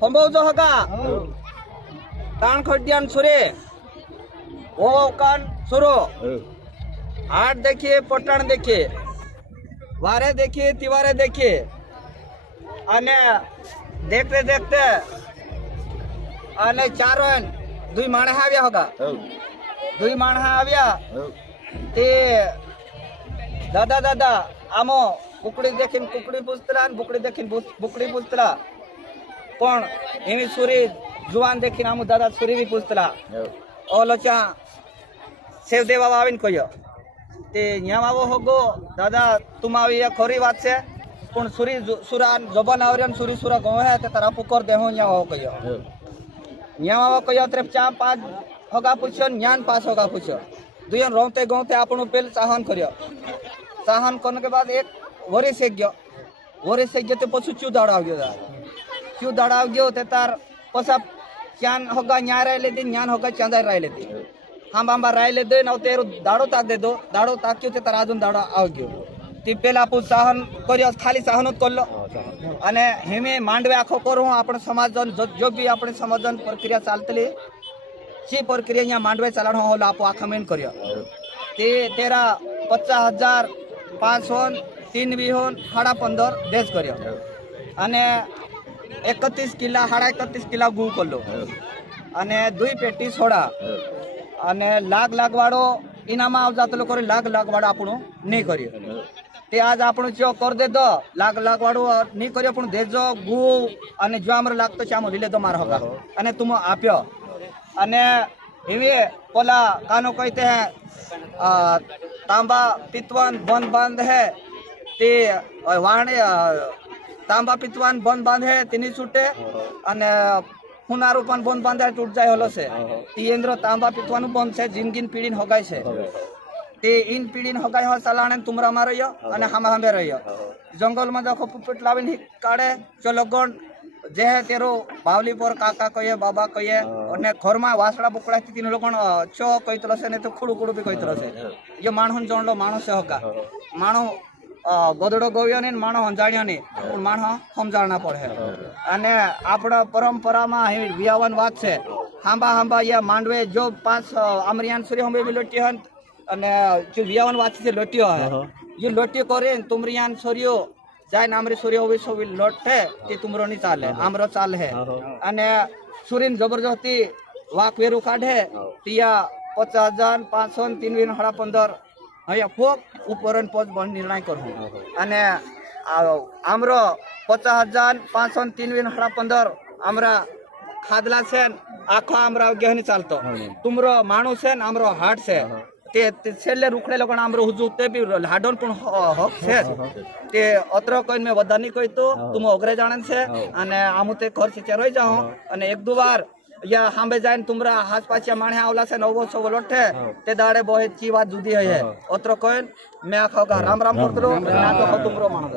Hombozo hoga. Tan khodian sure. वो कान सुरो हाट देखिए पटन देखिए वारे देखिए तिवारे देखिए अने देखते देखते अने चारों दुई माणा आव्या होगा दुई माणा आव्या ते दादा दादा आमो कुकड़ी देखीन कुकड़ी पूछतला बुकड़ी देखीन बुकड़ी पूछतला पण एनी सुरी जुवान देखीन आमो दादा सुरी भी पूछतला ओलोचा सेव देवा आवीन कहियो ते न्या आवो होगो दादा तुम आवी या खरी बात से पण सुरी सुरा जबान आवरन सुरी सुरा गो है ते तारा पुकर देहो न्या आवो कहियो न्या आवो कहियो त्रे 4-5 होगा पूछो न्यान पास होगा पूछो दुयन रोते गोते आपनो पेल साहन करियो साहन करने के बाद एक वरी से गयो ते पछु चू दाड़ा गयो चू दाड़ा गयो ते तार पसा क्यान होगा न्या राय लेती न्यान होगा चांदा राय लेती हम आंबा राय ले दे नव तेरो दाड़ो ताक दे दो दाड़ो ताक्यो ते तराजुन दाड़ो आवग्यो ती पेला पु सहन कर्यो खाली सहन करलो अने हेमे मांडवे आखो करू आपण समाजन जो भी आपण समाजन प्रक्रिया चालतली ची प्रक्रिया या मांडवे चालणो होलो आपो आखा मेन कर्यो ते तेरा 50,500 3 विहोन 15.5 देश कर्यो अने 31 किला 31 किला गु करलो अने 2 पेटी सोडा અને લાગ વાળો ઇનામાં આવતા તો લોકો લાગ વાળો આપણું નહીં કર્યો તે આજ આપણું ચો કર દે દો લાગ વાળો નહીં કર્યો પણ દેજો ગુ અને જો આમર લાગતો છે આમ લીલે તો માર હોગા અને તુમ આપ્યો અને એવી પોલા કાનો કહેતે હે તાંબા પિત્વાન બંધ है તે વાણે તાંબા પિત્વાન બંધ है તેની છૂટે અને हुनारू पण बंद बांधा टूट जाए हलो से तीन्द्र तांबा पितवानु बंद से जिनगिन पीड़िन होगाय से ते इन पीड़िन होगाय हो सलाने तुमरा मारयो अने हमे रहियो जंगल में देखो पुपट लाविन ही काढे चलो गण जे है तेरो बावली पर काका कहे बाबा कहे अने घर में वासड़ा बुकड़ा तीन लोग चो कहितलो से ने तो खुड़ू भी कहितलो से ये माणहन जोणलो माणो से होगा माणो गदड़ो गोव्यो ने माणो समजाण्यो ने माणो समजाणना पड़े अने आपणा परंपरा में वियावन बात छे हांबा या मांडवे जो 5 अमरियान सूर्य हमें भी लोटियो हन अने जो वियावन बात से लोटियो है ये लोटियो करे तुमरियान सूर्यो जाय नामरी सूर्य होवे सो लोटे ते तुमरो नी चाले आमरो चाल है अने सूर्यन जबरदस्ती वाक वेरू काढे तिया 50,500 3 15 हया फोक उपरन पद बन निर्णय करू अने आमरो 50,500 3 15 आमरा खादला से आखो आमरा गेहनी चालतो तुमरो माणू से आमरो हाट से ते छेले रुखड़े लोगन आमरो हुजू ते भी हाडन पण हक से ते अत्र कोइन में वदानी कोई तो तुम ओगरे जानन से अने आमुते घर से रोई जाओ अने एक दो बार या हांबे जाइन तुमरा हाथ पाछिया माणे आवला से 900 लोटे ते दाड़े बोहे ची बात जुदी है अत्र कोइन मैं आखो राम करतरो ना तो तुमरो माणो